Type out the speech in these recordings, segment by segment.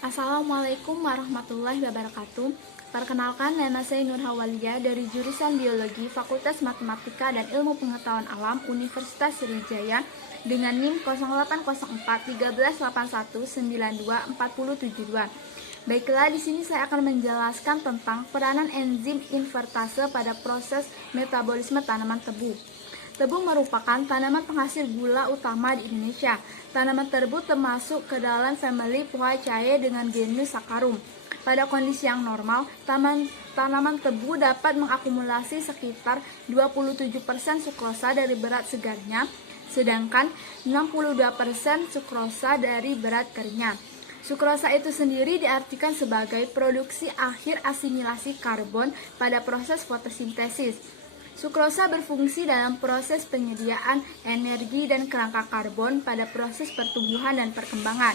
Assalamualaikum warahmatullahi wabarakatuh. Perkenalkan, nama saya Nur Hawalia dari jurusan Biologi Fakultas Matematika dan Ilmu Pengetahuan Alam Universitas Sriwijaya dengan NIM 08041381924072. Baiklah, di sini saya akan menjelaskan tentang peranan enzim invertase pada proses metabolisme tanaman tebu. Tebu merupakan tanaman penghasil gula utama di Indonesia. Tanaman tebu termasuk ke dalam famili Poaceae dengan genus Saccharum. Pada kondisi yang normal, tanaman tebu dapat mengakumulasi sekitar 27% sukrosa dari berat segarnya, sedangkan 62% sukrosa dari berat keringnya. Sukrosa itu sendiri diartikan sebagai produksi akhir asimilasi karbon pada proses fotosintesis. Sukrosa berfungsi dalam proses penyediaan energi dan kerangka karbon pada proses pertumbuhan dan perkembangan.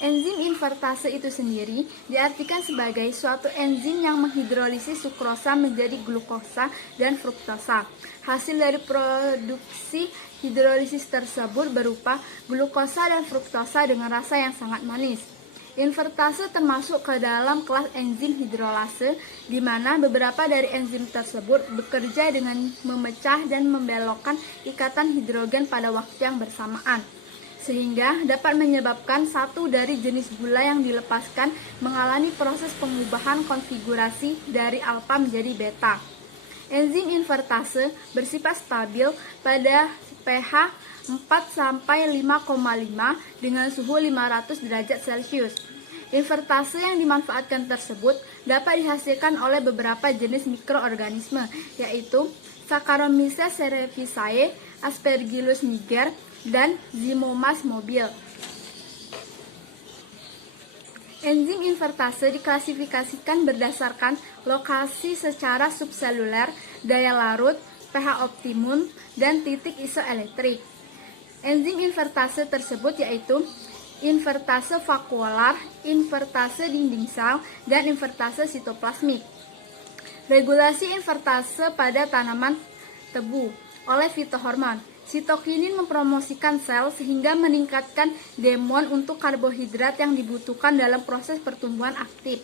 Enzim invertase itu sendiri diartikan sebagai suatu enzim yang menghidrolisis sukrosa menjadi glukosa dan fruktosa. Hasil dari produksi hidrolisis tersebut berupa glukosa dan fruktosa dengan rasa yang sangat manis. Invertase termasuk ke dalam kelas enzim hidrolase, di mana beberapa dari enzim tersebut bekerja dengan memecah dan membelokkan ikatan hidrogen pada waktu yang bersamaan, sehingga dapat menyebabkan satu dari jenis gula yang dilepaskan mengalami proses pengubahan konfigurasi dari alfa menjadi beta. Enzim invertase bersifat stabil pada pH 4-5,5 dengan suhu 500 derajat Celcius. Invertase yang dimanfaatkan tersebut dapat dihasilkan oleh beberapa jenis mikroorganisme, yaitu Saccharomyces cerevisiae, Aspergillus niger, dan Zimomas mobile. Enzim invertase diklasifikasikan berdasarkan lokasi secara subseluler, daya larut, pH optimum, dan titik isoelektrik. Enzim invertase tersebut yaitu invertase vakuolar, invertase dinding sel, dan invertase sitoplasmik. Regulasi invertase pada tanaman tebu oleh fitohormon. Sitokinin mempromosikan sel sehingga meningkatkan demon untuk karbohidrat yang dibutuhkan dalam proses pertumbuhan aktif.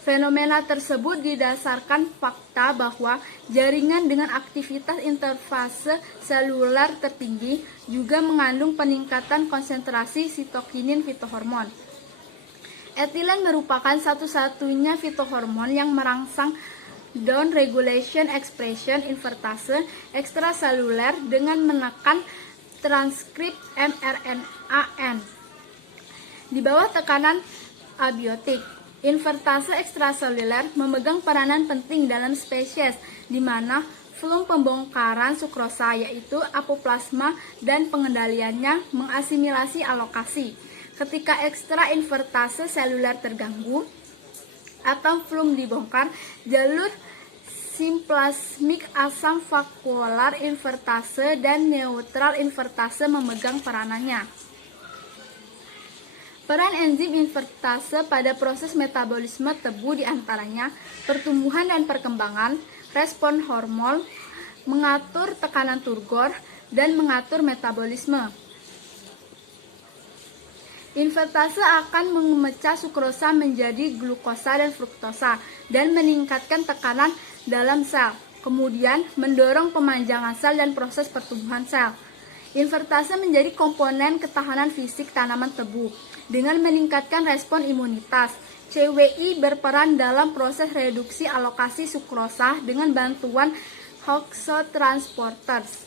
Fenomena tersebut didasarkan fakta bahwa jaringan dengan aktivitas interfase seluler tertinggi juga mengandung peningkatan konsentrasi sitokinin fitohormon. Etilen merupakan satu-satunya fitohormon yang merangsang down regulation expression invertase ekstraseluler dengan menekan transkrip mRNA-N di bawah tekanan abiotik. Invertase ekstraseluler memegang peranan penting dalam spesies di mana flum pembongkaran sukrosa yaitu apoplasma dan pengendaliannya mengasimilasi alokasi. Ketika ekstra invertase seluler terganggu atau flum dibongkar, jalur simplasmik asam vakuolar invertase dan neutral invertase memegang peranannya. Peran enzim invertase pada proses metabolisme tebu diantaranya pertumbuhan dan perkembangan, respon hormon, mengatur tekanan turgor, dan mengatur metabolisme. Invertase akan memecah sukrosa menjadi glukosa dan fruktosa dan meningkatkan tekanan dalam sel, kemudian mendorong pemanjangan sel dan proses pertumbuhan sel. Invertase menjadi komponen ketahanan fisik tanaman tebu dengan meningkatkan respon imunitas. CWI berperan dalam proses reduksi alokasi sukrosa dengan bantuan hoxotransporters.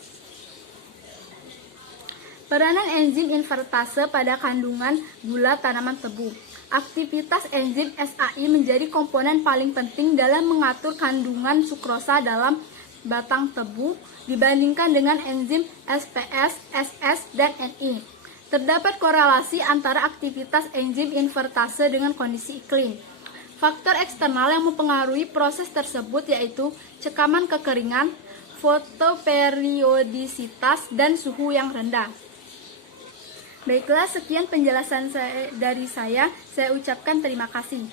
Peranan enzim invertase pada kandungan gula tanaman tebu. Aktivitas enzim SAI menjadi komponen paling penting dalam mengatur kandungan sukrosa dalam batang tebu dibandingkan dengan enzim SPS, SS, dan NI. Terdapat korelasi antara aktivitas enzim invertase dengan kondisi iklim. Faktor eksternal yang mempengaruhi proses tersebut yaitu cekaman kekeringan, fotoperiodisitas, dan suhu yang rendah. Baiklah, sekian penjelasan dari saya ucapkan terima kasih.